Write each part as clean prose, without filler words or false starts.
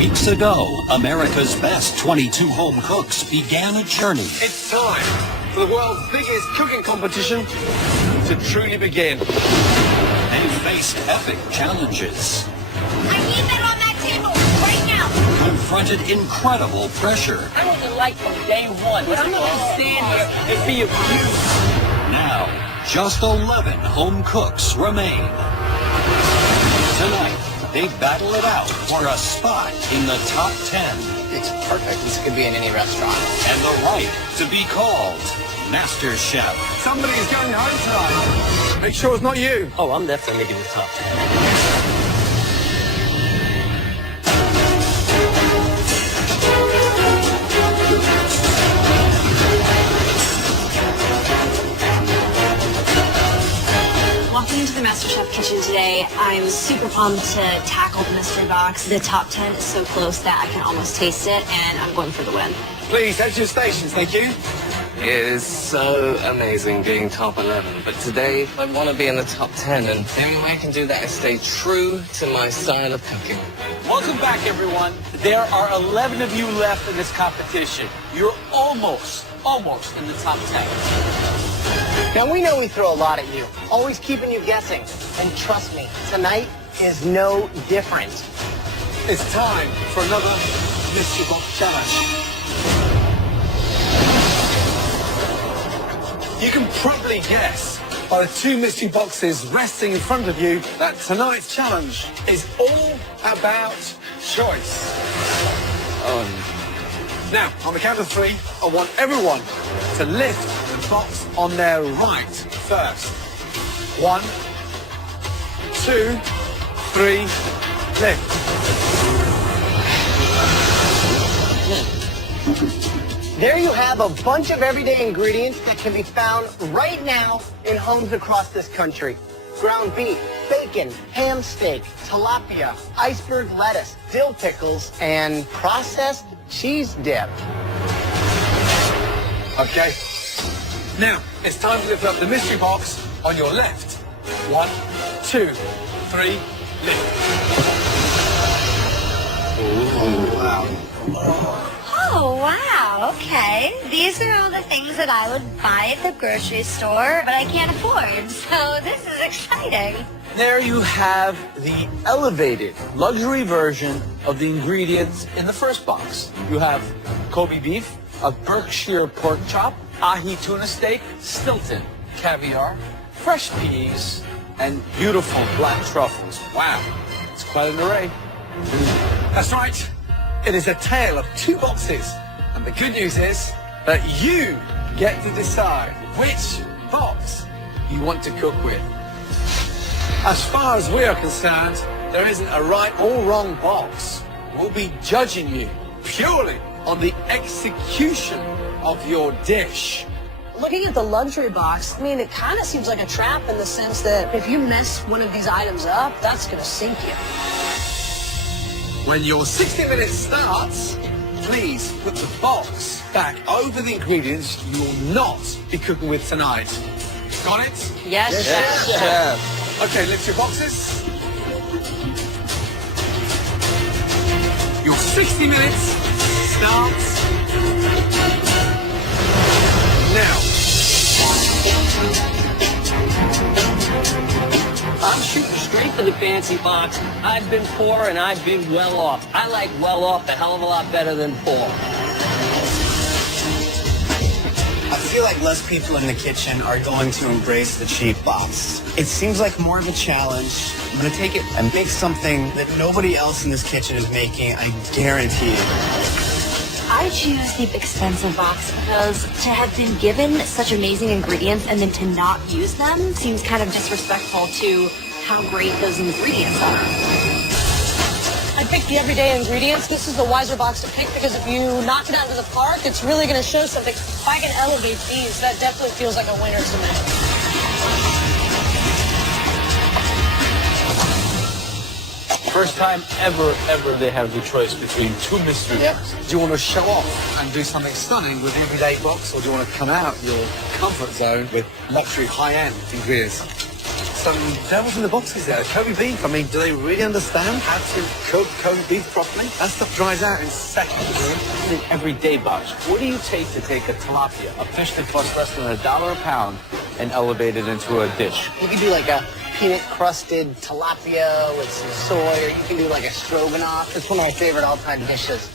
Weeks ago, America's best 22 home cooks began a journey. It's time for the world's biggest cooking competition to truly begin. They faced epic challenges. I need that on that table right now. Confronted incredible pressure. I wasn't like from day one, but I'm not going to stand here and be abused. Now, just 11 home cooks remain. Tonight, they battle it out for a spot in the top 10. It's perfect. This could be in any restaurant. And the right to be called MasterChef. Somebody is going home tonight. Make sure it's not you. Oh, I'm definitely making the top 10. Walking into the MasterChef kitchen today, I'm super pumped to tackle the mystery box. The top 10 is so close that I can almost taste it, and I'm going for the win. Please, head to your stations. Thank you. It is so amazing being top 11, but today I want to be in the top 10, and the only way I can do that is stay true to my style of cooking. Welcome back, everyone. There are 11 of you left in this competition. You're almost in the top 10. Now, we know we throw a lot at you, always keeping you guessing. And trust me, tonight is no different. It's time for another Mystery Box Challenge. You can probably guess by the two mystery boxes resting in front of you that tonight's challenge is all about choice. Now, on the count of 3, I want everyone to lift the box on their right first. 1, 2, 3, lift. There you have a bunch of everyday ingredients that can be found right now in homes across this country. Ground beef, bacon, ham steak, tilapia, iceberg lettuce, dill pickles, and processed cheese dip. Okay. Now, it's time to lift up the mystery box on your left. 1, 2, 3, lift. Oh, wow. Okay. These are all the things that I would buy at the grocery store, but I can't afford. So this is exciting. There you have the elevated luxury version of the ingredients in the first box. You have Kobe beef, a Berkshire pork chop, ahi tuna steak, Stilton caviar, fresh peas, and beautiful black truffles. Wow, it's quite an array. That's right. It is a tale of 2 boxes. And the good news is that you get to decide which box you want to cook with. As far as we are concerned, there isn't a right or wrong box. We'll be judging you purely on the execution of your dish. Looking at the luxury box, I mean, it kind of seems like a trap in the sense that if you mess one of these items up, that's going to sink you. When your 60 minutes starts, please put the box back over the ingredients you will not be cooking with tonight. Got it? Yes, Chef. Okay, lift your boxes. Your 60 minutes starts now. I'm shooting straight for the fancy box. I've been poor and I've been well off. I like well off a hell of a lot better than poor. I feel like less people in the kitchen are going to embrace the cheap box. It seems like more of a challenge. I'm going to take it and make something that nobody else in this kitchen is making, I guarantee you. I choose the expensive box because to have been given such amazing ingredients and then to not use them seems kind of disrespectful to how great those ingredients are. I picked the everyday ingredients. This is the wiser box to pick because if you knock it out of the park, it's really going to show something. If I can elevate these, that definitely feels like a winner to me. First time ever they have the choice between 2 mystery boxes. Do you want to show off and do something stunning with the everyday box, or do you want to come out your comfort zone with luxury high-end ingredients? some devils in the boxes there. Kobe beef, I mean, do they really understand how to cook Kobe beef properly? That stuff dries out in seconds. In an everyday box, what do you take to take a tilapia, a fish that costs less than $1 a pound, and elevate it into a dish? You could do like a peanut-crusted tilapia with some soy, or you can do like a stroganoff. It's one of my favorite all-time dishes.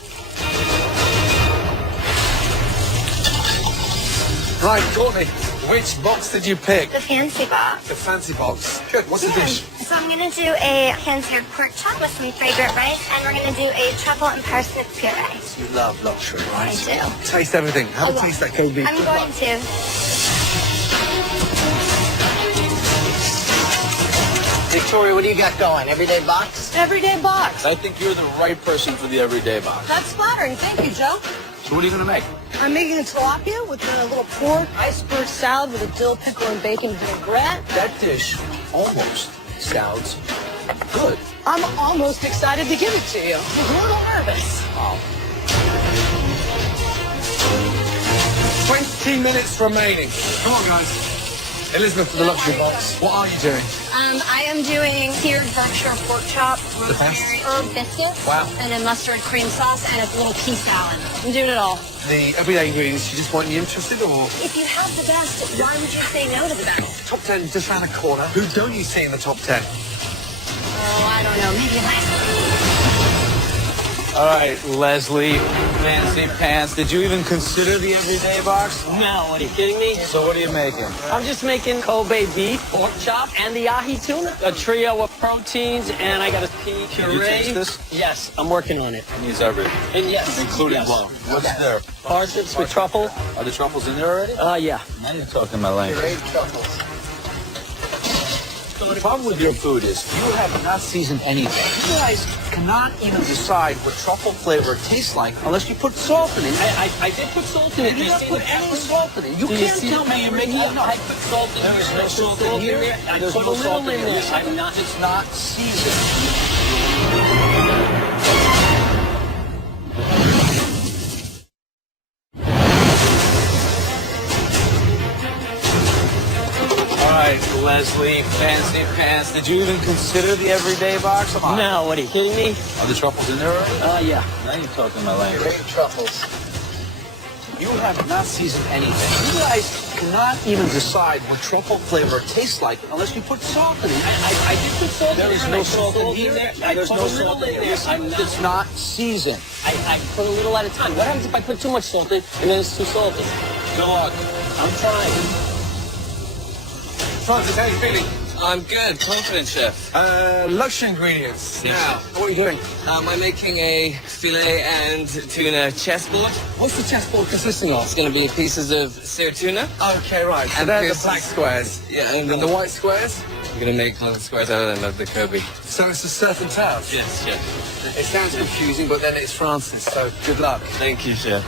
Right, Courtney, which box did you pick? The fancy box. The fancy box. Good, what's the dish? So I'm going to do a hand-seared pork chop with some fragrant rice, and we're going to do a truffle and parsnip puree. You love luxury, right? I do. Taste everything. Have a taste of that Kobe beef. I'm going to. Victoria, what do you got going? Everyday box? Everyday box. I think you're the right person for the everyday box. That's flattering. Thank you, Joe. So what are you going to make? I'm making a tilapia with a little pork iceberg salad with a dill pickle and bacon vinaigrette. That dish almost sounds good. I'm almost excited to give it to you. I'm a little nervous. Wow. 20 minutes remaining. Come on, guys. Elizabeth for the luxury box. What are you doing? I am doing seared Berkshire pork chop, best. rosemary herb biscuits, Wow. and then mustard cream sauce, and a little pea salad. I'm doing it all. The everyday ingredients, you just want you interested, or? If you have the best, why would you say no to the best? Top 10 just around the corner. Who don't you see in the top 10? Oh, I don't know. Maybe All right, Leslie, fancy pants. Did you even consider the everyday box? No, what are you kidding me? So what are you making? I'm just making Kobe beef, pork chop, and the ahi tuna. A trio of proteins, and I got a pea Can you puree. taste this? Yes, I'm working on it. It needs everything, And yes, including yes. what? What's there? Parsnips with truffle. Are the truffles in there already? Yeah. Now you're talking my language. Great truffles. The problem with your food is you have not seasoned anything. You guys cannot even decide what truffle flavor tastes like unless you put salt in it. I did put salt in it. You You did not see put the any salt in it. You Do you can't see- tell me you're making No, I put salt in There's here. no salt in here. I There's put no a salt little in in here. there. I'm not. It's not seasoned. All right, Leslie, fancy pants. Did you even consider the everyday box? Come on. No, what are you kidding me? Are the truffles in there already? Yeah. Now you're talking my language. Great truffles. You have not seasoned anything. You guys cannot even decide what truffle flavor tastes like unless you put salt in it. I did put salt There in is there. no I put salt in here. I There's put no a little salt in in here. there. I'm not. It's not seasoned. I put a little at a time. What happens if I put too much salt in and then it's too salty? Good luck. I'm trying. Francis, how are you feeling? I'm good, confident, chef. Luxury ingredients. Now, what are you doing? I'm making a filet and tuna chessboard. What's the chessboard consisting of? It's going to be pieces of seared tuna. Okay, right. So And they're the pieces- black squares. Yeah, And the white squares? I'm going to make all the squares out of them of the Kobe. So it's the surf and turf. Yes, chef. It sounds confusing, but then it's Francis, so good luck. Thank you, chef.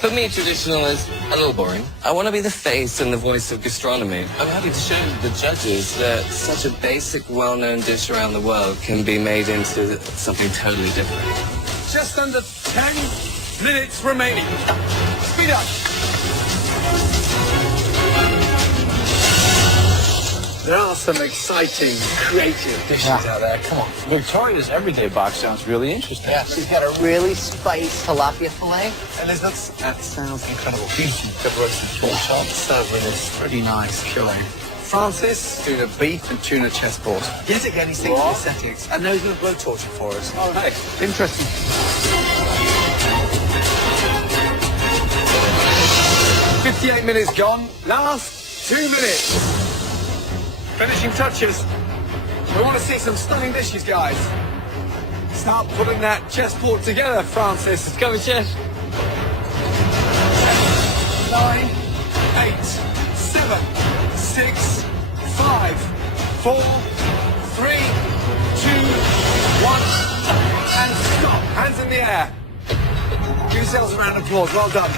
For me, traditional is a little boring. I want to be the face and the voice of gastronomy. I'm happy to show the judges that such a basic, well-known dish around the world can be made into something totally different. Just under 10 minutes remaining. Speed up. There are some exciting, creative dishes out there. Come on. Victoria's everyday box sounds really interesting. Yeah, she's got a really spiced tilapia fillet. Elizabeth, that sounds incredible. Beautiful pepper roasted pork chop served with this pretty nice fillet. Francis doing a beef and tuna chessboard. Yet again, he's thinking of aesthetics. And now he's going to blowtorch it for us. All right. Interesting. 58 minutes gone. Last 2 minutes. Finishing touches. We want to see some stunning dishes, guys. Start putting that chessboard together, Francis. It's coming, chef. 9, 8, 7, 6, 5, 4, 3, 2, 1, and stop. Hands in the air. Give yourselves a round of applause. Well done.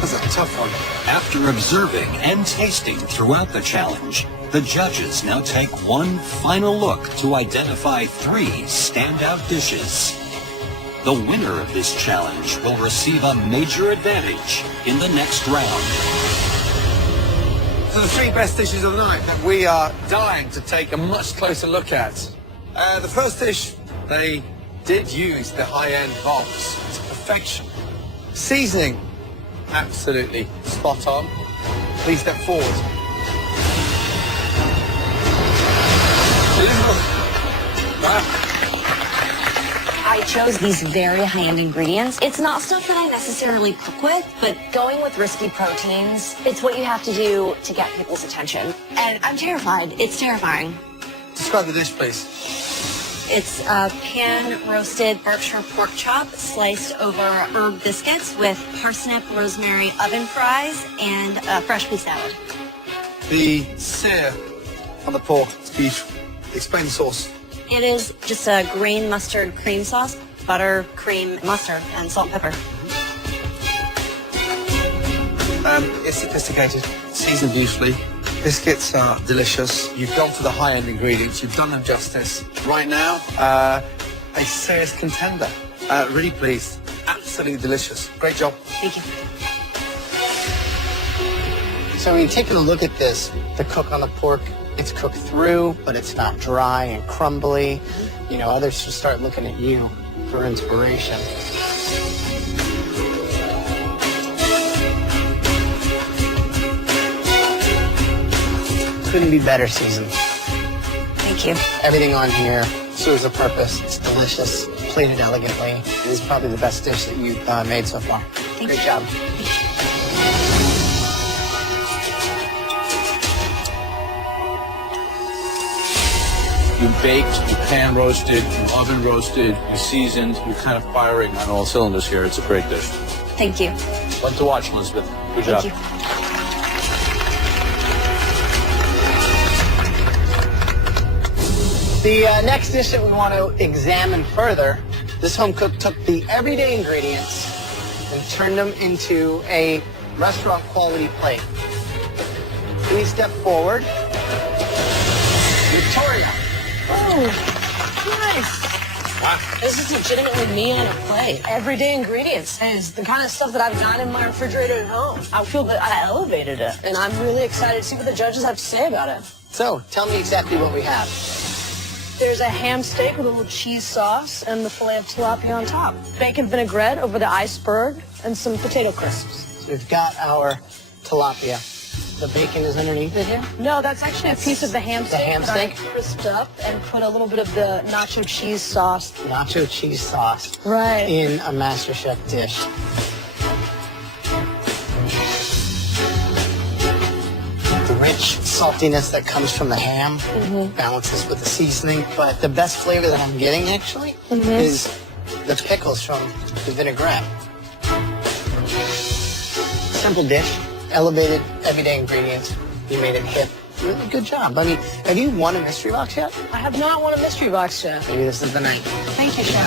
That's a tough one. After observing and tasting throughout the challenge, the judges now take one final look to identify 3 standout dishes. The winner of this challenge will receive a major advantage in the next round. to the three best dishes of the night that we are dying to take a much closer look at. The first dish, they did use the high-end box to perfection. Seasoning, absolutely spot on. Please step forward. I chose these very high-end ingredients. It's not stuff that I necessarily cook with, but going with risky proteins, it's what you have to do to get people's attention. And I'm terrified. It's terrifying. Describe the dish, please. It's a pan-roasted Berkshire pork chop sliced over herb biscuits with parsnip, rosemary, oven fries, and a fresh pea salad. The sear on the pork, beef. Explain the sauce. It is just a green mustard cream sauce, butter, cream, mustard, and salt and pepper. It's sophisticated, seasoned beautifully. Biscuits are delicious. You've gone for the high-end ingredients. You've done them justice. Right now, a serious contender. Really pleased. Absolutely delicious. Great job. Thank you. So when you're taking a look at this, the cook on the pork, it's cooked through, but it's not dry and crumbly. You know, others should start looking at you for inspiration. Couldn't be better seasoned. Thank you. Everything on here serves a purpose. It's delicious, plated elegantly. It is probably the best dish that you've made so far. Great job. You baked, you pan roasted, you oven roasted, you seasoned, you're kind of firing on all cylinders here. It's a great dish. Thank you. Fun to watch, Elizabeth. Good job. Thank you. The next dish that we want to examine further, this home cook took the everyday ingredients and turned them into a restaurant quality plate. Please step forward. Victoria. Oh, nice. Wow. This is legitimately me on a plate. Everyday ingredients is the kind of stuff that I've got in my refrigerator at home. I feel that I elevated it, and I'm really excited to see what the judges have to say about it. So, tell me exactly what we have. There's a ham steak with a little cheese sauce and the fillet of tilapia on top. Bacon vinaigrette over the iceberg and some potato crisps. So we've got our tilapia. The bacon is underneath it here? No, that's actually a piece of the ham steak. The ham steak? That I crisped up and put a little bit of the nacho cheese sauce. Nacho cheese sauce. Right. In a MasterChef dish. The rich saltiness that comes from the ham balances with the seasoning. But the best flavor that I'm getting, actually, is the pickles from the vinaigrette. Simple dish. Elevated, everyday ingredients. You made it hip. Really good job. I mean, have you won a mystery box yet? I have not won a mystery box, Chef. Maybe this is the night. Thank you, Chef.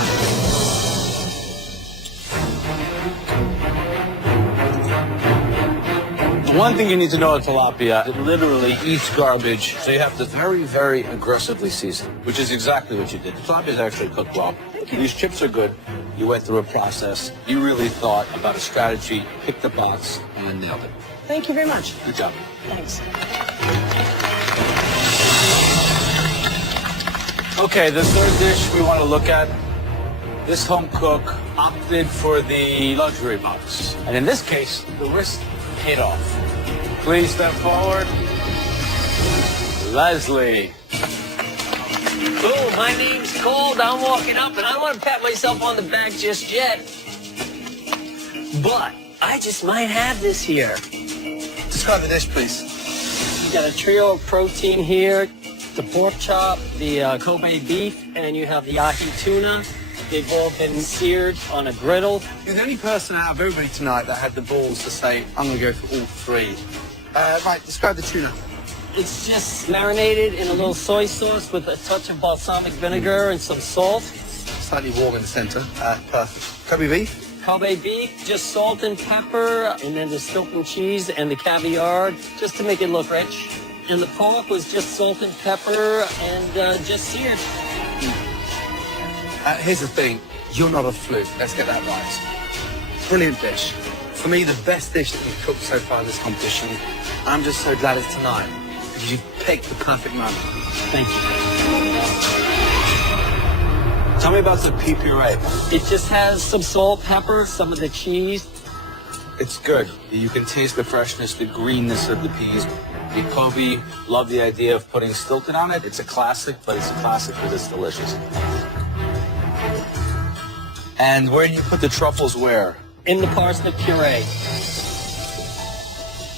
One thing you need to know about tilapia, it literally eats garbage, so you have to very, very aggressively season, which is exactly what you did. Tilapia is actually cooked well. These chips are good. You went through a process. You really thought about a strategy, picked the box, and nailed it. Thank you very much. Good job. Thanks. Okay, the third dish we want to look at, this home cook opted for the luxury box. And in this case, the risk paid off. Please step forward. Leslie. Boom, my name's Cold. I'm walking up, and I don't want to pat myself on the back just yet. But I just might have this here. Describe the dish, please. You got a trio of protein here, the pork chop, the Kobe beef, and you have the ahi tuna. They've all been seared on a griddle. You're the only person out of everybody tonight that had the balls to say, I'm going to go for all three. Right, describe the tuna. It's just marinated in a little soy sauce with a touch of balsamic vinegar and some salt. Slightly warm in the center. Perfect. Kobe beef? Kobe beef, just salt and pepper, and then the Stilton cheese and the caviar, just to make it look rich. And the pork was just salt and pepper and just seared. Here's the thing. You're not a fluke. Let's get that right. Brilliant dish. For me, the best dish that we've cooked so far in this competition. I'm just so glad it's tonight. Because you've picked the perfect moment. Thank you. Tell me about the pea puree. It just has some salt, pepper, some of the cheese. It's good. You can taste the freshness, the greenness of the peas. The Kobe, love the idea of putting Stilton on it. It's a classic, but it's a classic because it's delicious. And where do you put the truffles where? In the parsnip puree.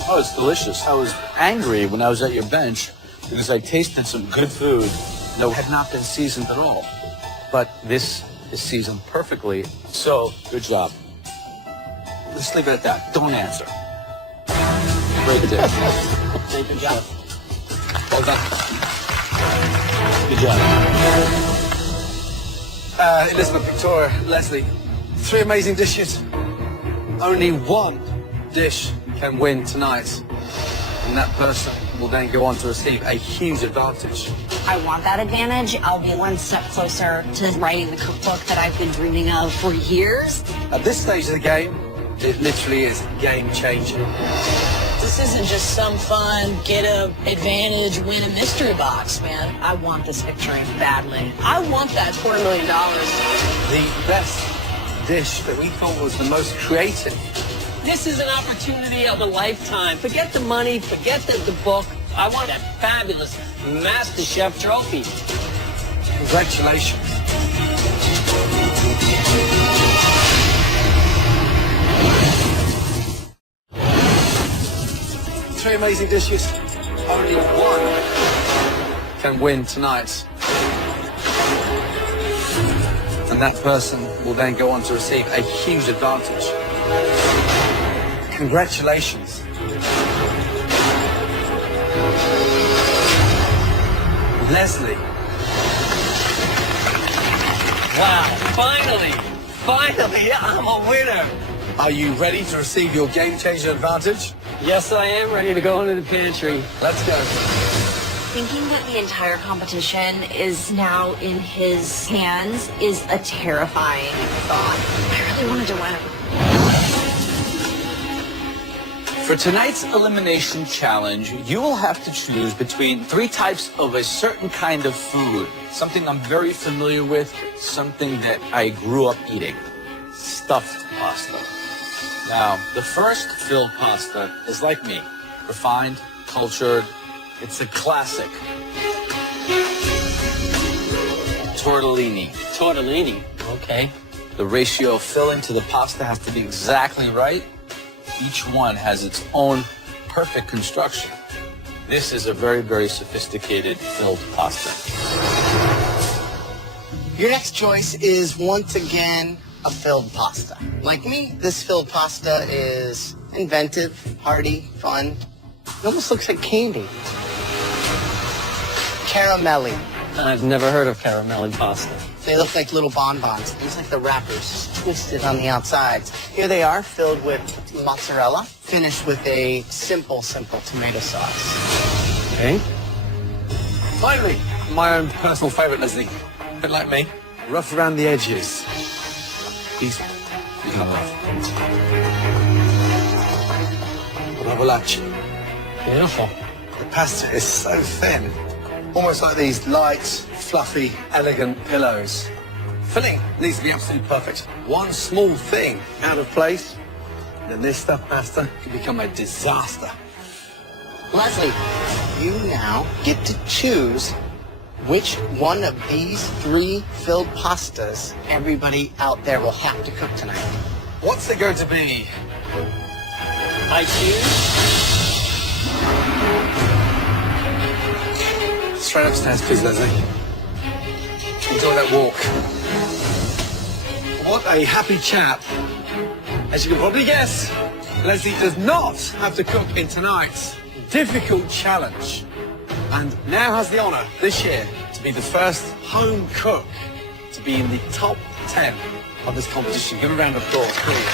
Oh, it's delicious. I was angry when I was at your bench because I tasted some good food that had not been seasoned at all. But this is seasoned perfectly, so good job. Let's leave it at that. Don't answer. Great dish. Good job. Well done. Good job. Elizabeth, Victoria, Leslie, 3 amazing dishes. Only one dish can win tonight. And that person will then go on to receive a huge advantage. I want that advantage. I'll be one step closer to writing the cookbook that I've been dreaming of for years. At this stage of the game, it literally is game-changing. This isn't just some fun, get a advantage, win a mystery box, man. I want this victory badly. I want that $250 million. The best dish that we thought was the most creative. This is an opportunity of a lifetime. Forget the money, forget the book. I want that fabulous MasterChef trophy. Congratulations. Three amazing dishes. Only one can win tonight. And that person will then go on to receive a huge advantage. Congratulations. Leslie. Wow, finally, I'm a winner. Are you ready to receive your game-changer advantage? Yes, I am ready to go into the pantry. Let's go. Thinking that the entire competition is now in his hands is a terrifying thought. I really wanted to win. For tonight's elimination challenge, you will have to choose between 3 types of a certain kind of food. Something I'm very familiar with, something that I grew up eating. Stuffed pasta. Now, the first filled pasta is like me. Refined, cultured. It's a classic. Tortellini. Tortellini, okay. The ratio of filling to the pasta has to be exactly right. Each one has its own perfect construction. This is a very, very sophisticated filled pasta. Your next choice is once again a filled pasta. Like me, this filled pasta is inventive, hearty, fun. It almost looks like candy. Caramelli. I've never heard of caramelli pasta. They look like little bonbons. It's like the wrappers twisted on the outsides. Here they are, filled with mozzarella, finished with a simple tomato sauce. Okay. Finally, my own personal favorite, Leslie. A bit like me, rough around the edges. Easy. Beautiful. The pasta is so thin. Almost like these light, fluffy, elegant pillows. Filling needs to be absolutely perfect. One small thing out of place, then this stuffed pasta can become a disaster. Leslie, you now get to choose which one of these 3 filled pastas everybody out there will have to cook tonight. What's it going to be? I choose. Straight upstairs, please, Leslie. Enjoy that walk. What a happy chap. As you can probably guess, Leslie does not have to cook in tonight's difficult challenge. And now has the honour this year to be the first home cook to be in the top 10 of this competition. Give a round of applause, please.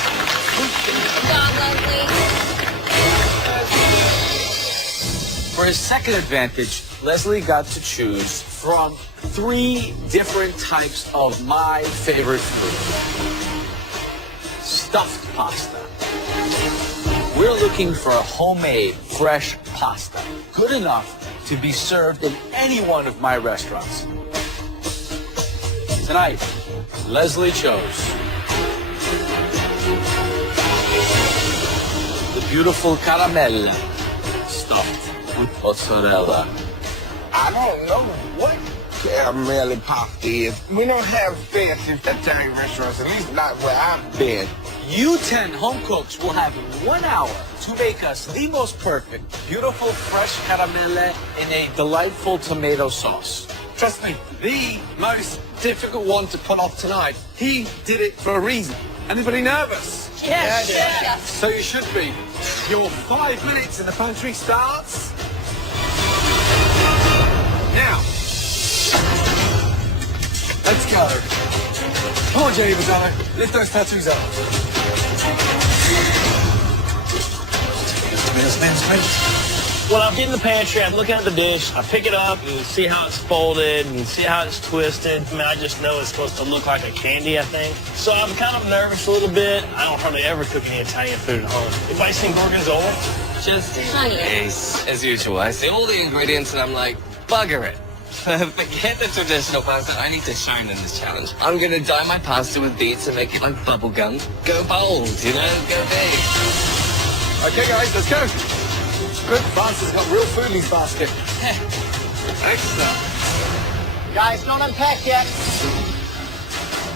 For his second advantage, Leslie got to choose from 3 different types of my favorite food. Stuffed pasta. We're looking for a homemade, fresh pasta, good enough to be served in any one of my restaurants. Tonight, Leslie chose the beautiful caramella stuffed with mozzarella. I don't know what caramel pasta is. We don't have fancy Italian restaurants, at least not where I've been. You 10 home cooks will have 1 hour to make us the most perfect, beautiful, fresh caramelle in a delightful tomato sauce. Trust me, the most difficult one to pull off tonight. He did it for a reason. Anybody nervous? Yes, yes. So you should be. Your 5 minutes in the pantry starts now. Let's go. Come on, Jenny Bazzano. Lift those tattoos up. When I get in the pantry, I'm looking at the dish, I pick it up and see how it's folded and see how it's twisted. I mean, I just know it's supposed to look like a candy, I think. So I'm kind of nervous a little bit. I don't hardly ever cook any Italian food at home. Anybody seen Gorgonzola? Just in case, as usual. I see all the ingredients and I'm like, bugger it. Forget the traditional pasta. I need to shine in this challenge. I'm gonna dye my pasta with beets and make it like bubble gum. Go bold, you know, go big. Okay, guys, let's go. Good, Francis got real food in his basket. Excellent. Guys, don't unpack yet.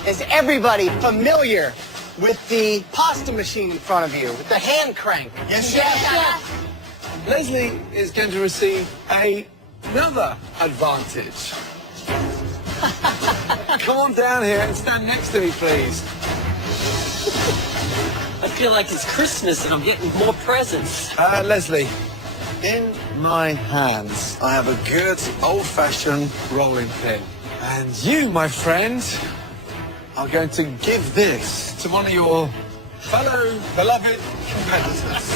Is everybody familiar with the pasta machine in front of you, with the hand crank? Yes, chef. Leslie is going to receive another advantage. Come on down here and stand next to me, please. I feel like it's Christmas and I'm getting more presents. Leslie, in my hands, I have a good old-fashioned rolling pin. And you, my friend, are going to give this to one of your fellow beloved competitors.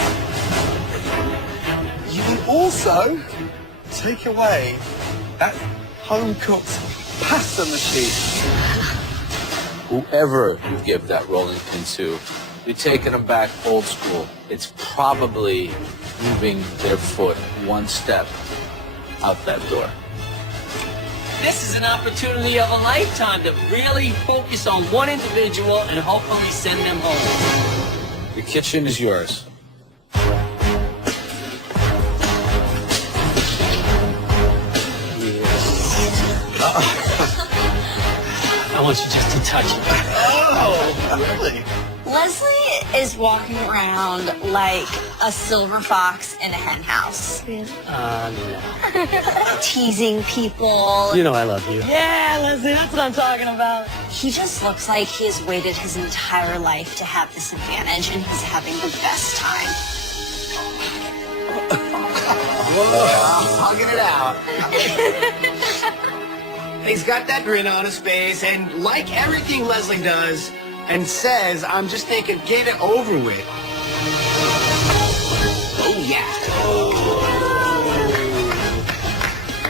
You will also take away that home-cooked pasta machine. Whoever you give that rolling pin to, you're taking them back old school. It's probably moving their foot one step out that door. This is an opportunity of a lifetime to really focus on one individual and hopefully send them home. The kitchen is yours. I want you just to touch it. Oh, really? Leslie is walking around like a silver fox in a hen house. No. Teasing people. You know I love you. Yeah, Leslie, that's what I'm talking about. He just looks like he has waited his entire life to have this advantage, and he's having the best time. Whoa, hugging it out. He's got that grin on his face, and like everything Leslie does and says, I'm just thinking, get it over with. Oh, yeah.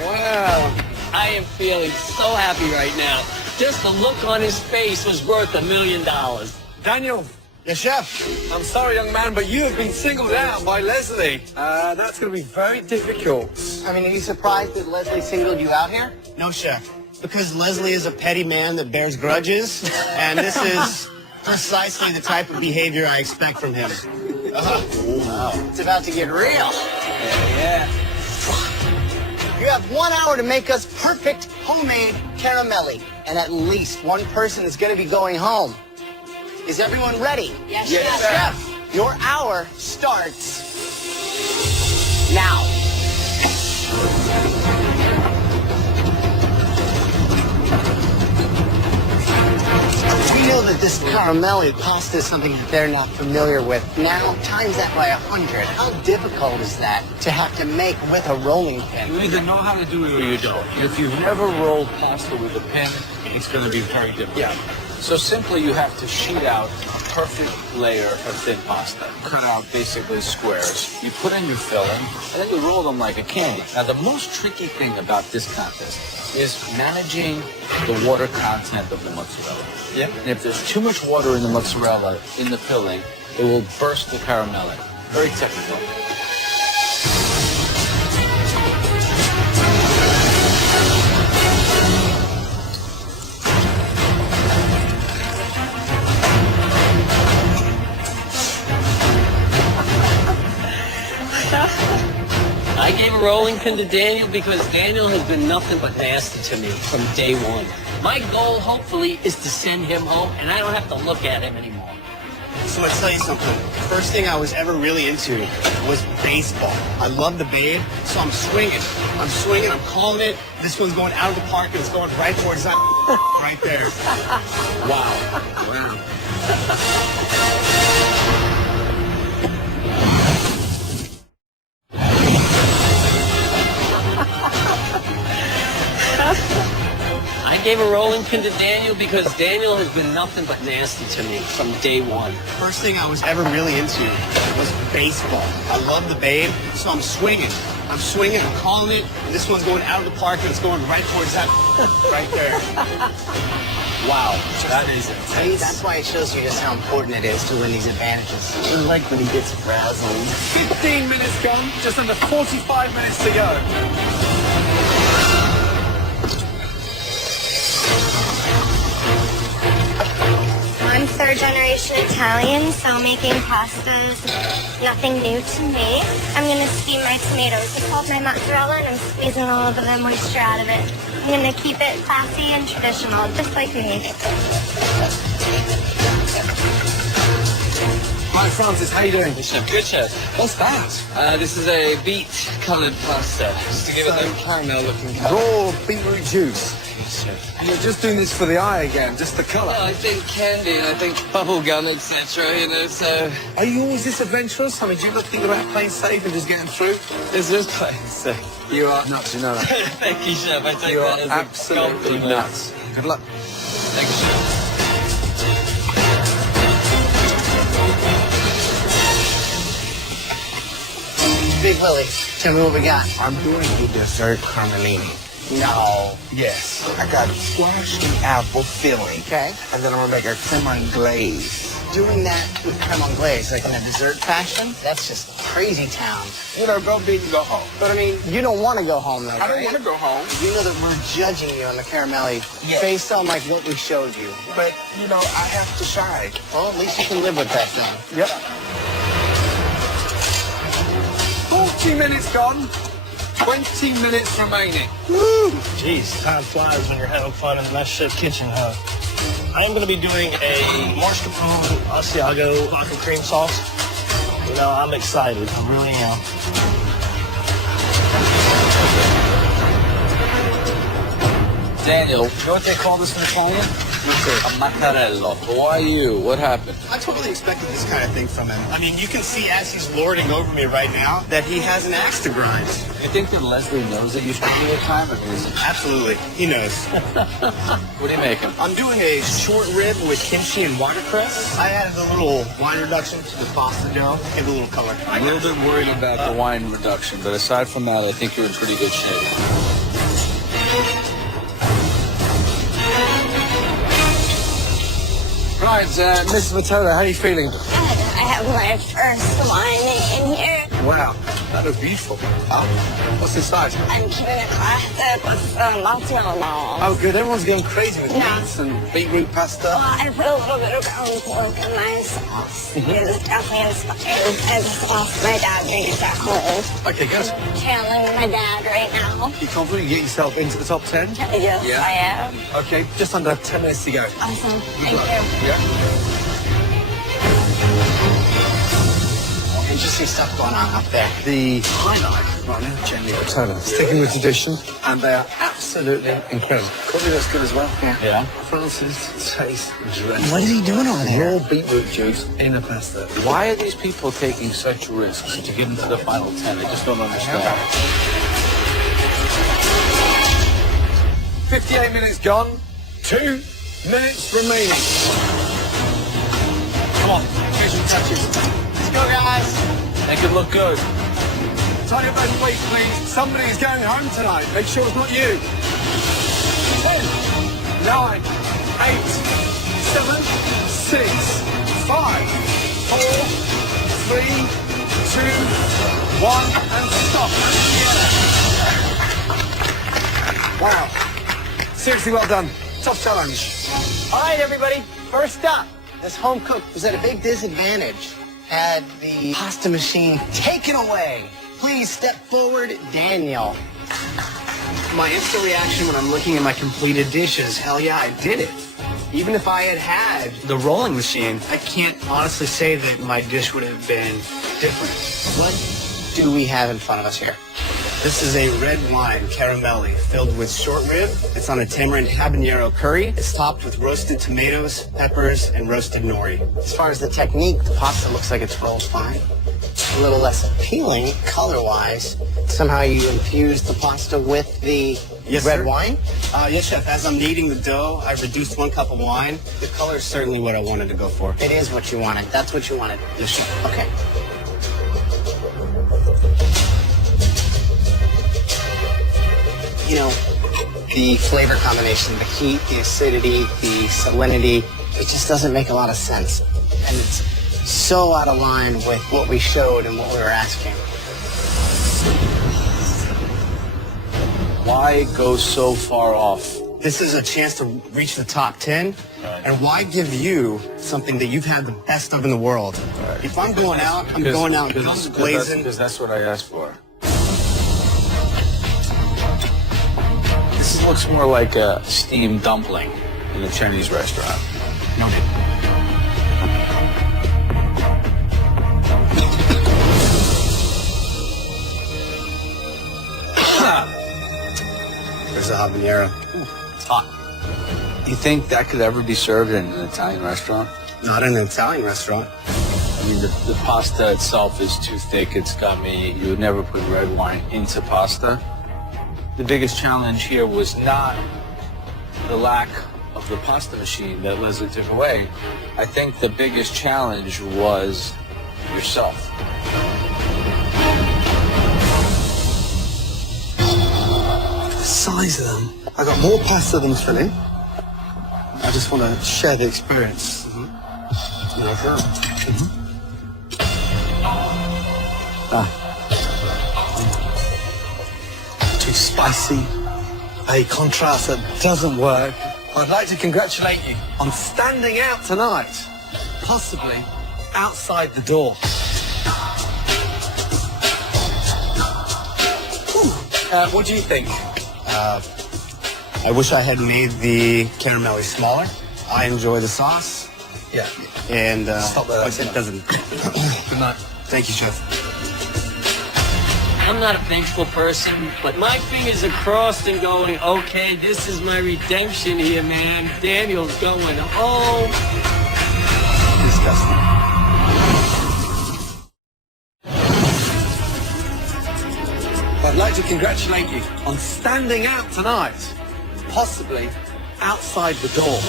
Wow. I am feeling so happy right now. Just the look on his face was worth $1 million. Daniel. Yes, chef. I'm sorry, young man, but you have been singled out by Leslie. That's going to be very difficult. I mean, are you surprised that Leslie singled you out here? No, chef. Because Leslie is a petty man that bears grudges, and this is precisely the type of behavior I expect from him. It's about to get real. Yeah. You have 1 hour to make us perfect homemade caramelli, and at least one person is going to be going home. Is everyone ready? Yes, Chef. Your hour starts now. We know that this caramelli pasta is something that they're not familiar with. Now, times that by 100. How difficult is that to have to make with a rolling pin? You either know how to do it or you don't. If you've never rolled pasta with a pin, it's going to be very difficult. Yeah. So simply you have to sheet out a perfect layer of thin pasta. Cut out basically squares. You put in your filling, and then you roll them like a candy. Now the most tricky thing about this contest is managing the water content of the mozzarella. Yeah. And if there's too much water in the mozzarella, in the filling, it will burst the caramel. Very technical. I gave a rolling pin to Daniel because Daniel has been nothing but nasty to me from day one. My goal, hopefully, is to send him home, and I don't have to look at him anymore. So let's tell you something. First thing I was ever really into was baseball. I love the bait, so I'm swinging. I'm calling it. This one's going out of the park, and it's going right towards that right there. Wow. I gave a rolling pin to Daniel because Daniel has been nothing but nasty to me from day one. First thing I was ever really into was baseball. I love the bait, so I'm swinging. I'm calling it. This one's going out of the park, and it's going right towards that right there. Wow, that is it. See, that's why it shows you just how important it is to win these advantages. I like when he gets frazzled. 15 minutes gone, just under 45 minutes to go. I'm third generation Italian, so making pasta is nothing new to me. I'm going to steam my tomatoes. It's called my mozzarella, and I'm squeezing a little bit of the moisture out of it. I'm going to keep it classy and traditional, just like me. Hi, Francis, how you doing? Good chef. Good chef. What's that? This is a beet-coloured pasta, just to give it that caramel-looking colour. Raw beetroot juice. And you're just doing this for the eye again, just the colour. Well, I think candy, and I think bubble gum, etc., you know, so... Are you always this adventurous? I mean, do you not think about playing safe and just getting through? It's just plain sick. You are nuts, you know that. Thank you, chef. I take You that are as absolutely a compliment. nuts. Good luck. Thank you, chef. Big Willie, tell me what we got. I'm doing a dessert cannellini. No. Yes. I got squash and apple filling. Okay. And then I'm gonna make a creme glaze. Doing that with creme anglaise, like in a dessert fashion, that's just crazy town. You know, go big and go home. But I mean, you don't want to go home, though, I don't right? want to go home. You know that we're judging you on the caramelli Yes. based on like what we showed you. But, you know, I have to shine. Well, at least you can live with that, then. Yep. 40 minutes gone. 20 minutes remaining. Woo! Jeez, time flies when you're having fun in the MasterChef kitchen, huh? I'm going to be doing a mascarpone Asiago vodka cream sauce. You know, I'm excited. I really am. Daniel, you know what they call this in Italian? A mattarello. Why you? What happened? I totally expected this kind of thing from him. I mean, you can see as he's lording over me right now that he has an axe to grind. You think that Leslie knows that you're spending your time at his? Absolutely. He knows. What are you making? I'm doing a short rib with kimchi and watercress. I added a little wine reduction to the pasta dough. Give it a little color. I'm a little bit worried about the wine reduction, but aside from that, I think you're in pretty good shape. Right, Miss Matilda, how are you feeling? Good. I have my first wine in here. Wow, that looks beautiful. What's inside? I'm keeping it classic with mozzarella balls. Oh, good. Everyone's going crazy with No. beets and beetroot pasta. Well, I put a little bit of ground pork in my sauce. It's definitely inspired by the sauce my dad makes at home. Okay, good. Channeling my dad right now. You confident you get yourself into the top 10? Yes, Yeah. I am. Okay, just under 10 minutes to go. Awesome. Thank you. Yeah. Interesting stuff going on up there. The highlight right now, Jenny Matilda, sticking with tradition, and they are absolutely incredible. Coffee looks good as well. Yeah. Francis tastes dreadful. What is he doing over there? Raw beetroot juice in a pasta. Why are these people taking such risks to get into the final 10? I just don't understand. 58 minutes gone. 2 minutes remaining. Come on, here's some touches. Let's go, guys. Make it look good. Turn your best weight, please. Somebody is going home tonight. Make sure it's not you. 10, 9, 8, 7, 6, 5, 4, 3, one, and stop. Wow. Seriously well done. Tough challenge. All right, everybody. First up, this home cook was at a big disadvantage. Had the pasta machine taken away. Please step forward, Daniel. My instant reaction when I'm looking at my completed dishes, hell yeah, I did it. Even if I had had the rolling machine, I can't honestly say that my dish would have been different. What do we have in front of us here? This is a red wine caramelli filled with short rib. It's on a tamarind habanero curry. It's topped with roasted tomatoes, peppers, and roasted nori. As far as the technique, the pasta looks like it's rolled fine. A little less appealing color-wise. Somehow you infused the pasta with the red wine? Yes, chef. As I'm kneading the dough, I reduced 1 cup of wine. The color is certainly what I wanted to go for. It is what you wanted. That's what you wanted. Yes, chef. Okay. You know, the flavor combination, the heat, the acidity, the salinity, it just doesn't make a lot of sense. And it's so out of line with what we showed and what we were asking. Why go so far off? This is a chance to reach the top 10. And why give you something that you've had the best of in the world? If I'm going out, I'm going out guns blazing. Because that's what I asked for. This looks more like a steamed dumpling in a Chinese restaurant. Noted. There's a habanero. It's hot. You think that could ever be served in an Italian restaurant? Not in an Italian restaurant. I mean, the pasta itself is too thick, it's gummy. You would never put red wine into pasta. The biggest challenge here was not the lack of the pasta machine that Leslie took away. I think the biggest challenge was yourself. The size of them. I got more pasta than filling. I just want to share the experience. Too spicy. A contrast that doesn't work. I'd like to congratulate you on standing out tonight. Possibly outside the door. What do you think? I wish I had made the caramelli smaller. I enjoy the sauce. Yeah. And Stop there, but it doesn't. Good night. Thank you, chef. I'm not a thankful person, but my fingers are crossed and going, okay, this is my redemption here, man. Daniel's going home. Disgusting. I'd like to congratulate you on standing out tonight. Possibly outside the door.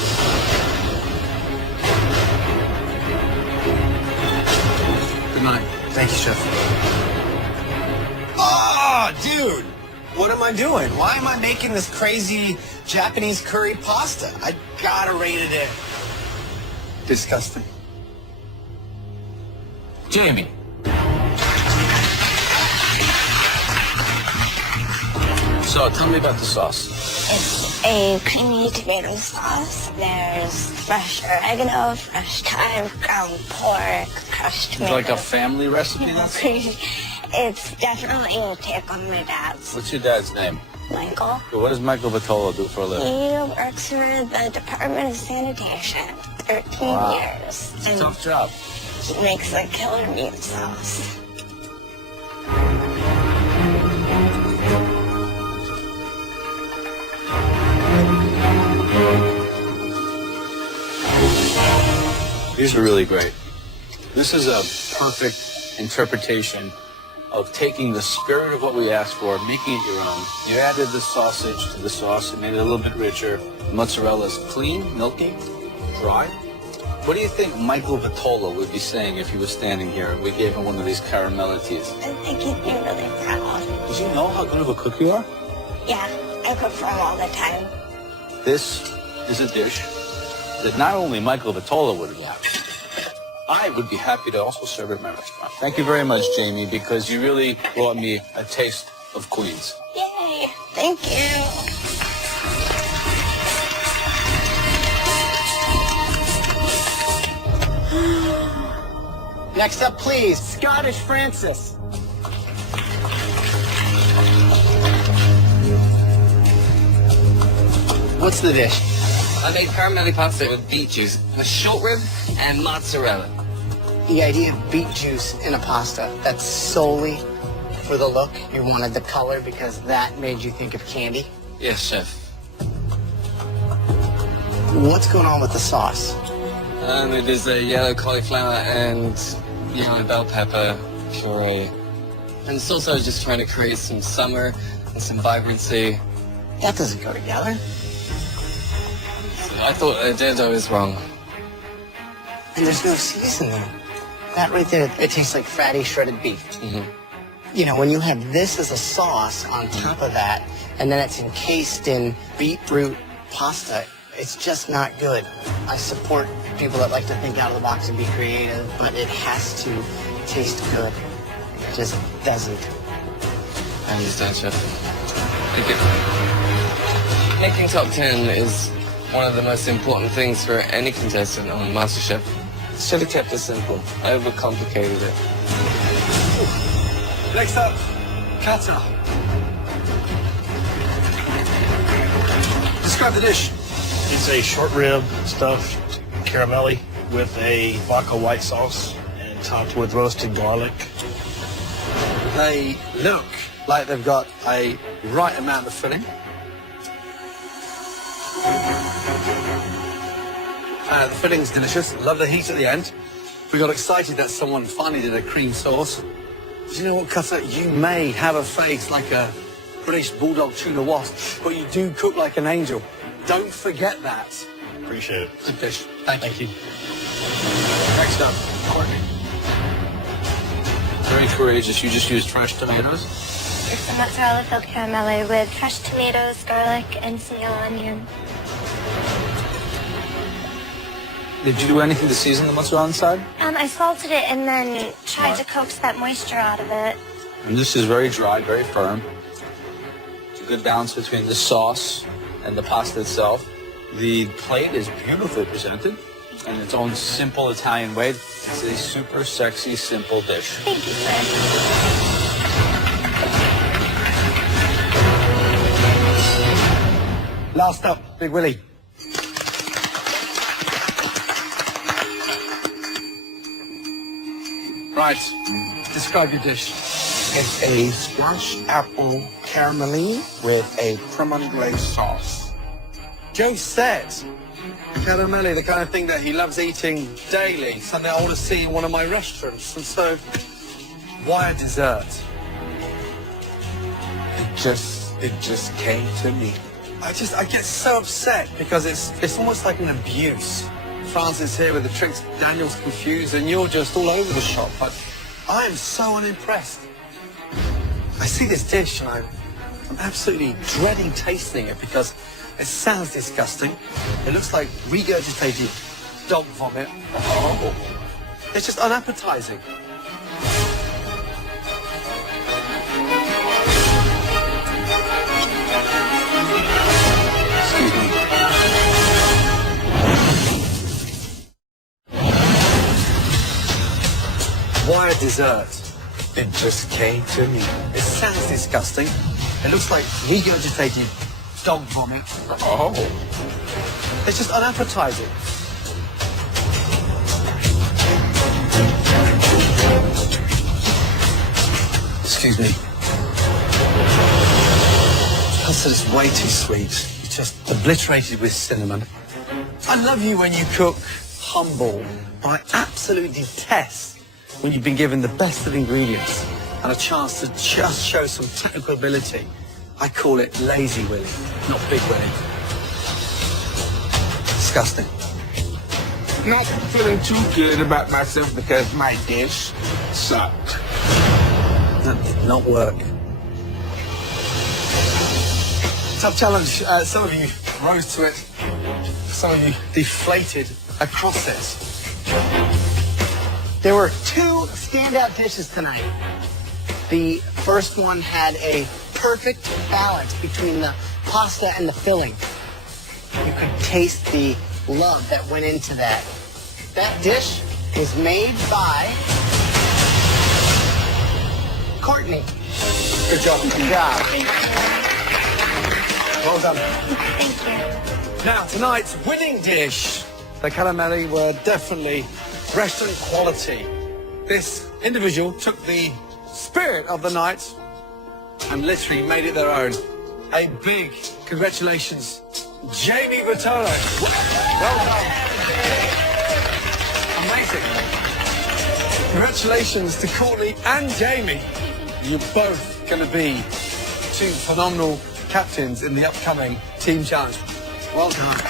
Good night. Thank you, chef. Oh, dude! What am I doing? Why am I making this crazy Japanese curry pasta? I gotta rate it in. Disgusting. Jamie. So tell me about the sauce. It's a creamy tomato sauce. There's fresh oregano, fresh thyme, ground pork, crushed It's tomato. like a family recipe. It's definitely a take on my dad's. What's your dad's name? Michael. What does Michael Vitolo do for a living? He works for the Department of Sanitation. 13 years. It's a tough job. He makes a killer meat sauce. These are really great. This is a perfect interpretation of taking the spirit of what we asked for, making it your own. You added the sausage to the sauce and made it a little bit richer. Mozzarella is clean, milky, dry. What do you think Michael Vitolo would be saying if he was standing here and we gave him one of these caramellities? I think he'd be really proud. Does he know how good of a cook you are? Yeah, I cook for him all the time. This is a dish that not only Michael Vitolo would love, I would be happy to also serve at my restaurant. Thank you very much, Jamie, because you really brought me a taste of Queens. Yay! Thank you. Next up, please, Scottish Francis. What's the dish? I made caramelli pasta with beet juice, a short rib, and mozzarella. The idea of beet juice in a pasta, that's solely for the look. You wanted the color because that made you think of candy. Yes, chef. What's going on with the sauce? It is a yellow cauliflower and yellow bell pepper puree. And it's also just trying to create some summer and some vibrancy. That doesn't go together. So I thought I did, I was wrong. And there's no seasoning. That right there, it tastes like fatty shredded beef. You know, when you have this as a sauce on top of that, and then it's encased in beetroot pasta, it's just not good. I support people that like to think out of the box and be creative, but it has to taste good. It just doesn't. I understand, chef. Thank you. Making top 10 is one of the most important things for any contestant on MasterChef. Should have kept it simple. I overcomplicated it. Next up, Qatar. Describe the dish. It's a short rib stuffed caramelli with a vodka white sauce and topped with roasted garlic. They look like they've got a right amount of filling. The filling's delicious. Love the heat at the end. We got excited that someone finally did a cream sauce. Do you know what, Cutter? You may have a face like a British bulldog tuna wasp, but you do cook like an angel. Don't forget that. Appreciate it. Good fish. Thank you. Next up, Courtney. Very courageous. You just used fresh tomatoes? It's a mozzarella filled caramelli with fresh tomatoes, garlic, and some yellow onion. Did you do anything to season the mozzarella inside? I salted it and then tried to coax that moisture out of it. And this is very dry, very firm. It's a good balance between the sauce and the pasta itself. The plate is beautifully presented in its own simple Italian way. It's a super sexy, simple dish. Thank you, sir. Last up, Big Willie. Right, describe your dish. It's a squash apple caramelli with a cremon glazed sauce. Joe said caramelli, the kind of thing that he loves eating daily, something I want to see in one of my restaurants. And so, why a dessert? It just came to me. I get so upset because it's almost like an abuse. Francis here with the tricks, Daniel's confused, and you're just all over the shop. But I am so unimpressed. I see this dish and I'm absolutely dreading tasting it because it sounds disgusting. It looks like regurgitated dog vomit. Oh, it's just unappetizing. Excuse me. Why a dessert? It just came to me. It sounds disgusting. It looks like regurgitated dog vomit. Oh. It's just unappetizing. Excuse me. Pasta is way too sweet. It's just obliterated with cinnamon. I love you when you cook humble, but I absolutely detest when you've been given the best of ingredients and a chance to just show some technical ability. I call it lazy Willy, not Big Willy. Disgusting. Not feeling too good about myself because my dish sucked. That did not work. Tough challenge. Some of you rose to it. Some of you deflated across it. There were two standout dishes tonight. The first one had a perfect balance between the pasta and the filling. You could taste the love that went into that. That dish was made by Courtney. Good job. Good job. Well done. Thank you. Now, tonight's winning dish. The calamari were definitely restaurant quality. This individual took the spirit of the night and literally made it their own. A big congratulations, Jamie Bertolo. Well done. Amazing. Congratulations to Courtney and Jamie. You're both going to be two phenomenal captains in the upcoming team challenge. Well done.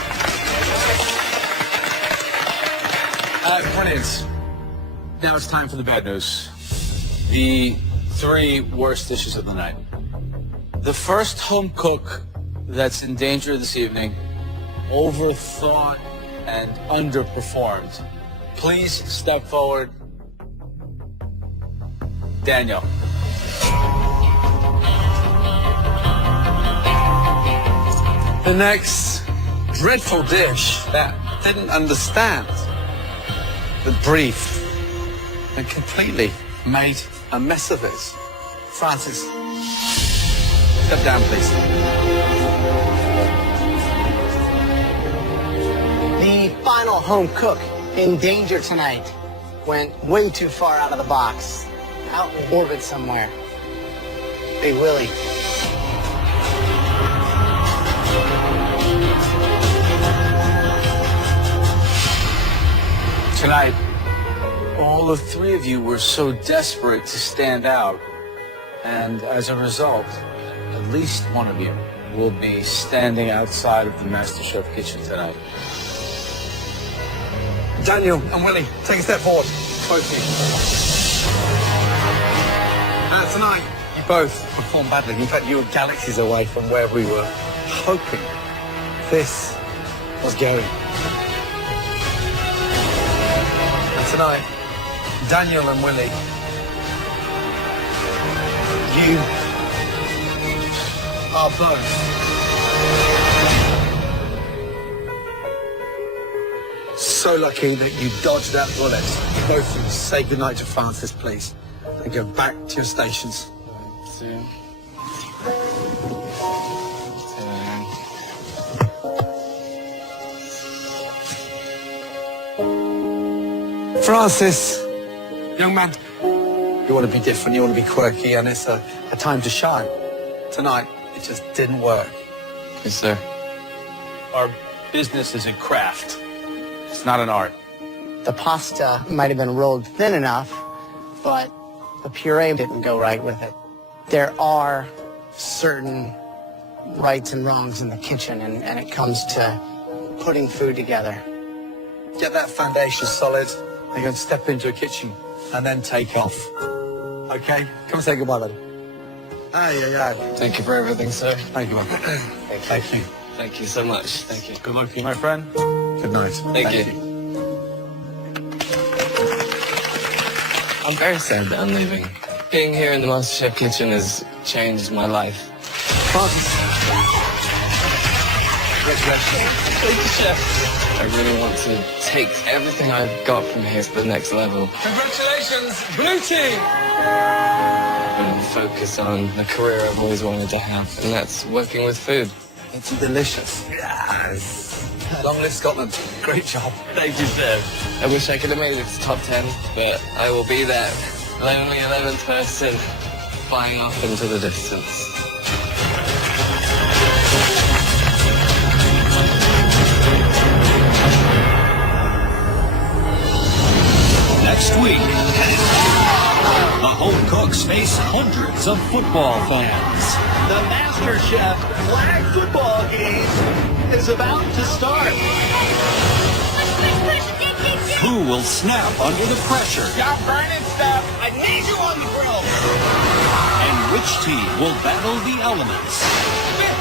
Brilliant. Now it's time for the bad news. The three worst dishes of the night. The first home cook that's in danger this evening overthought and underperformed. Please step forward. Daniel. The next dreadful dish that didn't understand the brief and completely made a mess of it. Francis, step down, please. The final home cook in danger tonight went way too far out of the box, out in orbit somewhere. Big Willie. Tonight, all the three of you were so desperate to stand out, and as a result, at least one of you will be standing outside of the MasterChef kitchen tonight. Daniel and Willie, take a step forward. Both of you. Tonight, you both performed badly. In fact, you were galaxies away from where we were hoping this was going. And tonight, Daniel and Willie, you are both so lucky that you dodged that bullet. Both of you say goodnight to Francis, please, and go back to your stations. Francis, young man, you want to be different, you want to be quirky, and it's a time to shine. Tonight, it just didn't work. Yes, sir. Our business is a craft. It's not an art. The pasta might have been rolled thin enough, but the puree didn't go right with it. There are certain rights and wrongs in the kitchen, and it comes to putting food together. Get that foundation solid, and go and step into a kitchen, and then take off. Okay? Come and say goodbye, buddy. Thank you for everything, sir. Thank you. Thank you. Thank you so much. Thank you. Good luck to you, my friend. Good night. Thank you. I'm very sad that I'm leaving. Being here in the MasterChef kitchen has changed my life. Francis. Congratulations. Thank you, Chef. I really want to take everything I've got from here to the next level. Congratulations, Blue Team! And focus on the career I've always wanted to have, and that's working with food. It's delicious. Yes. Long live Scotland. Great job. Thank you, sir. I wish I could have made it to top 10, but I will be that lonely 11th person flying off into the distance. Next week, the home cooks face hundreds of football fans. The MasterChef flag football game is about to start. Who will snap under the pressure? Stop burning stuff. I need you on the grill. And which team will battle the elements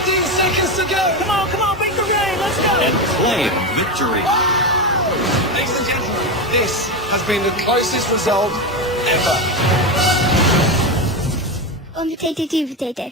15 seconds to go. Come on, make the rain. Let's go. and claim victory? Ladies and gentlemen, This has been the closest result ever. One potato, two potato.